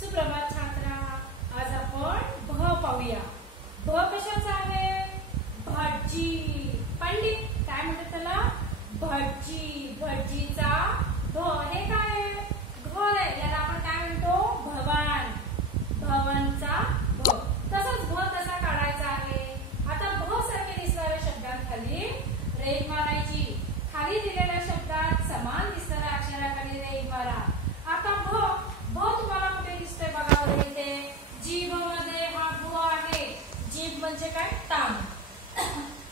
सुप्रभात छात्रा, आज आपण भ पाहूया। भ कशाचा आहे? भटजी। पंडित काय म्हणतात त्याला? भटजी। भटजीचा भ हे काय आहे? घर आहे, याला आपण काय म्हणतो? भवन। भवनचा भ। तसंच भ कसा काढायचा आहे? आता भ सारखे दिसणाऱ्या शब्दांखाली रेघ मारायची। खाली दिलेल्या शब्दात समान दिसणाऱ्या अक्षराखाली रेघ मारा। आता भ तुम्हाला कुठे दिसतोय बघा बरं इथे। जीभ मध्ये हा भ आहे। जीभ म्हणजे काय? टांग।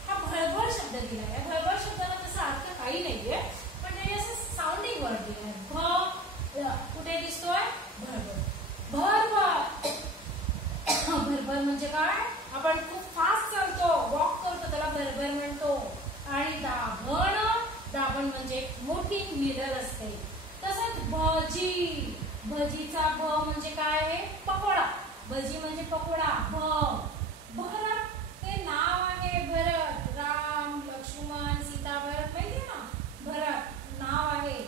हा भळभळ शब्द दिलाय। या भळभळ शब्दाला तसा अर्थ काही नाहीये, पण त्याने असं साऊंडिंग वर्ड दिलाय। भ कुठे दिसतोय? भळभळ। भरभर। भरभर म्हणजे काय? आपण खूप फास्ट चालतो, वॉक करतो, त्याला भरभर म्हणतो। आणि दाभण, दाभण म्हणजे मोठी मिरर असते। तसंच भजी। भजीचा भ म्हणजे काय आहे? पकोडा। भजी म्हणजे पकोडा। भरत हे नाव आहे। भरत, राम लक्ष्मण सीता भरत माहितीये ना? भरत नाव आहे।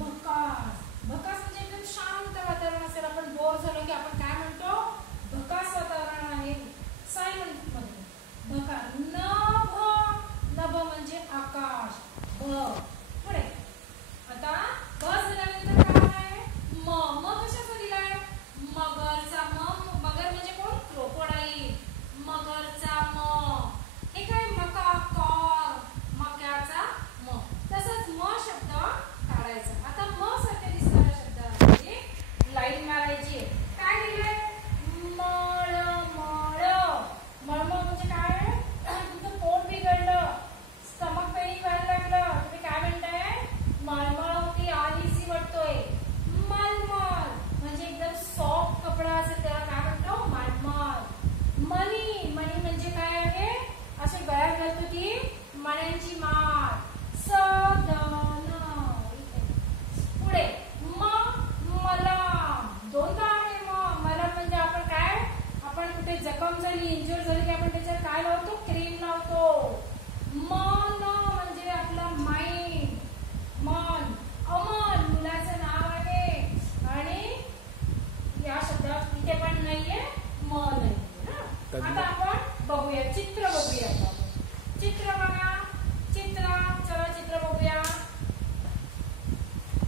भकास, भकास म्हणजे एकदम शांत वातावरण असेल, आपण बोर झालो की आपण काय म्हणतो? भकास वातावरण आहे, सायलेंट मध्ये भकास। नभ, नभ म्हणजे आकाश। भ पुढे आता ब झाल्यानंतर काय आहे? म कशाचा दिलाय? मगरचा म। मगर म्हणजे कोण? क्रोकोडाईल। मगरचा म। हे काय? मकाकार, मक्याचा म। तसंच म शब्द काढायचा। आता म सारखे दिसणाऱ्या शब्दामध्ये लाईन मारायची। काय दिलंय? मळमळ। मळमळ म्हणजे काय? तुमचं पोट बिघडलं, स्टमक पेनिंग व्हायला लागलं, तुम्ही काय म्हणताय? मळमळ होती, आलीसी वाटतोय। मलमल म्हणजे एकदम सॉफ्ट कपडा असेल त्याला काय म्हणतो? मलमल। मणी, मणी म्हणजे काय आहे? असे गळ्यात घालतो ती मण्यांची माळ। सदन। पुढे मलम, दोनदा आहे म। मलम म्हणजे आपण काय? आपण कुठे जखम झाली, इंजुर झाली की आपण त्याच्यावर काय लावतो? क्रीम लावतो। मन म्हणजे आपलं माइंड, मन। अमन मुलाचं नाव आहे आणि या शब्दात इथे पण नाहीये, म नाहीये। आता आपण बघूया, चित्र बघूया। चित्र बघा, चित्र, चला चित्र बघूया।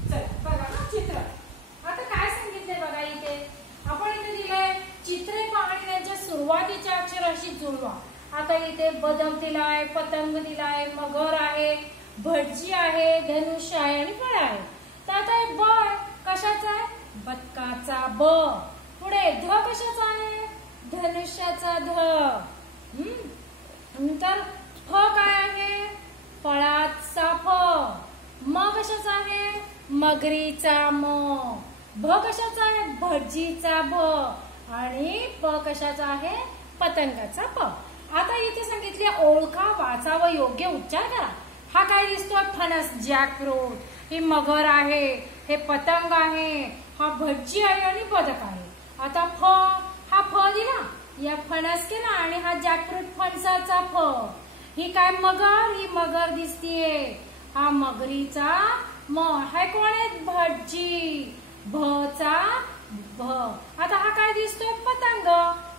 चला बघा ना चित्र। आता काय सांगितलंय बघा इथे। आपण इथे दिलंय चित्रे पहा आणि त्यांच्या सुरुवातीच्या अक्षराशी जुळवा। आता इथे बदक दिलाय, पतंग दिलाय, मगर आहे, भटजी आहे, धनुष्य आहे आणि फळ आहे। तर आता हे ब कशाचा आहे? बदकाचा ब। पुढे ध कशाचा आहे? धनुष्याचा ध। नंतर फ काय आहे? फळाचा फ। म कशाचा आहे? मगरीचा म। भ कशाचा आहे? भटजीचा भ। आणि प कशाचा आहे? पतंगाचा प। आता इथे सांगितले ओळखा, वाचा व योग्य उच्चार करा। हा काय दिसतोय? फणस, जॅकफ्रूट। ही मगर आहे, हे पतंग आहे, हा भटजी आहे आणि बदक आहे। आता फ, हा फ दिला, या फणस केला आणि हा जॅकफ्रूट फणसाचा फ। ही काय? मगर, ही मगर दिसतीये, हा मगरीचा म। हा कोण आहे? भटजी, भचा भ। आता हा काय दिसतोय? पतंग,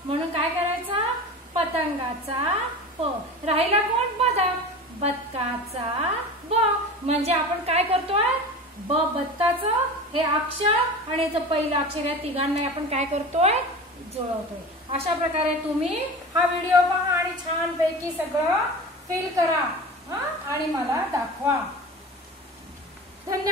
म्हणून काय करायचा? पतंगाचा प। राहिला कोण? बदक, बदकाचा ब। म्हणजे आपण काय करतोय? ब बदकाचं हे अक्षर आणि याचं पहिलं अक्षर, या तिघांना आपण काय करतोय? जुळवतोय। अशा प्रकारे तुम्ही हा व्हिडिओ पहा आणि छानपैकी सगळं फिल करा आणि मला दाखवा। धन्यवाद।